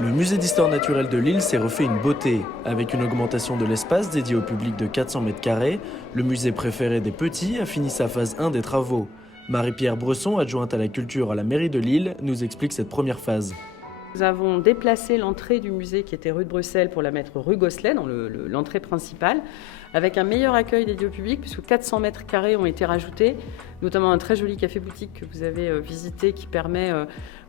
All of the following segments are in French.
Le musée d'histoire naturelle de Lille s'est refait une beauté. Avec une augmentation de l'espace dédié au public de 400 m², le musée préféré des petits a fini sa phase 1 des travaux. Marie-Pierre Bresson, adjointe à la culture à la mairie de Lille, nous explique cette première phase. Nous avons déplacé l'entrée du musée qui était rue de Bruxelles pour la mettre rue Gosselet, dans l'entrée principale, avec un meilleur accueil dédié au public, puisque 400 m² ont été rajoutés, notamment un très joli café-boutique que vous avez visité qui permet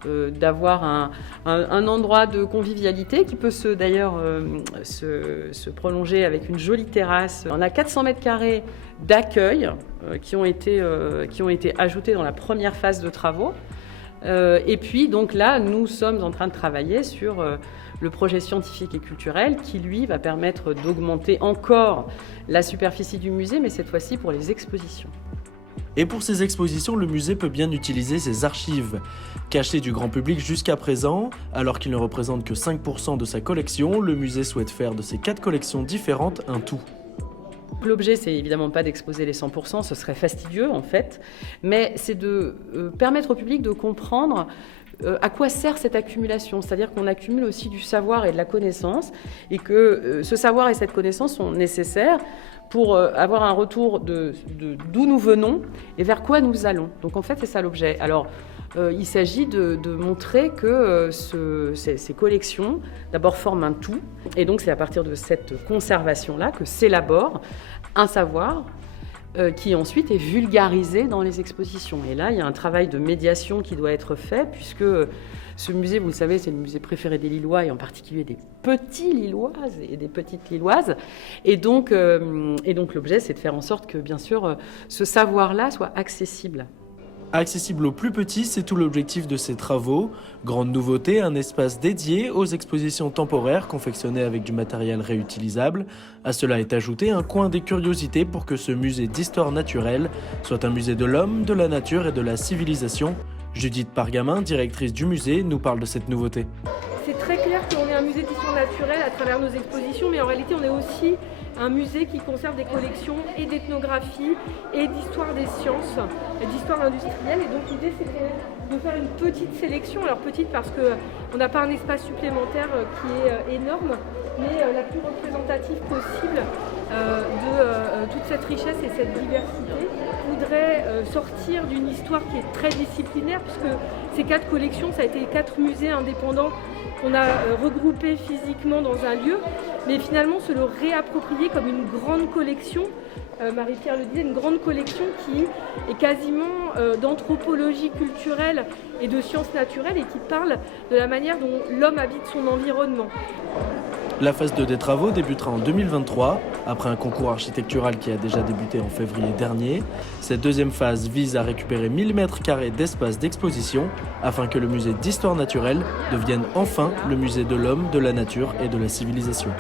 d'avoir un endroit de convivialité qui peut d'ailleurs se prolonger avec une jolie terrasse. On a 400 m² d'accueil qui ont été ajoutés dans la première phase de travaux. Et puis donc là, nous sommes en train de travailler sur le projet scientifique et culturel qui, lui, va permettre d'augmenter encore la superficie du musée, mais cette fois-ci pour les expositions. Et pour ces expositions, le musée peut bien utiliser ses archives. Cachées du grand public jusqu'à présent, alors qu'il ne représente que 5% de sa collection, le musée souhaite faire de ces 4 collections différentes un tout. L'objet, c'est évidemment pas d'exposer les 100%, ce serait fastidieux en fait, mais c'est de permettre au public de comprendre à quoi sert cette accumulation. C'est-à-dire qu'on accumule aussi du savoir et de la connaissance, et que ce savoir et cette connaissance sont nécessaires pour avoir un retour d'où nous venons et vers quoi nous allons. Donc en fait, c'est ça l'objet. Alors, il s'agit de montrer que ces collections, d'abord, forment un tout. Et donc, c'est à partir de cette conservation-là que s'élabore un savoir qui ensuite est vulgarisé dans les expositions. Et là, il y a un travail de médiation qui doit être fait, puisque ce musée, vous le savez, c'est le musée préféré des Lillois, et en particulier des petits Lilloises et des petites Lilloises. Et donc l'objet, c'est de faire en sorte que, bien sûr, ce savoir-là soit accessible. Accessible aux plus petits, c'est tout l'objectif de ces travaux. Grande nouveauté, un espace dédié aux expositions temporaires confectionnées avec du matériel réutilisable. À cela est ajouté un coin des curiosités pour que ce musée d'histoire naturelle soit un musée de l'homme, de la nature et de la civilisation. Judith Pargamin, directrice du musée, nous parle de cette nouveauté. C'est très clair qu'on est un musée d'histoire naturelle à travers nos expositions, mais en réalité on est aussi un musée qui conserve des collections et d'ethnographie et d'histoire des sciences, et d'histoire industrielle. Et donc l'idée c'est de faire une petite sélection, alors petite parce qu'on n'a pas un espace supplémentaire qui est énorme, mais la plus représentative possible de toute cette richesse et cette diversité. Je voudrais sortir d'une histoire qui est très disciplinaire, puisque ces 4 collections, ça a été 4 musées indépendants qu'on a regroupés physiquement dans un lieu, mais finalement se le réapproprier comme une grande collection. Marie-Pierre le disait, une grande collection qui est quasiment d'anthropologie culturelle et de sciences naturelles et qui parle de la manière dont l'homme habite son environnement. La phase 2 des travaux débutera en 2023, après un concours architectural qui a déjà débuté en février dernier. Cette deuxième phase vise à récupérer 1000 m² d'espace d'exposition afin que le musée d'histoire naturelle devienne enfin le musée de l'homme, de la nature et de la civilisation.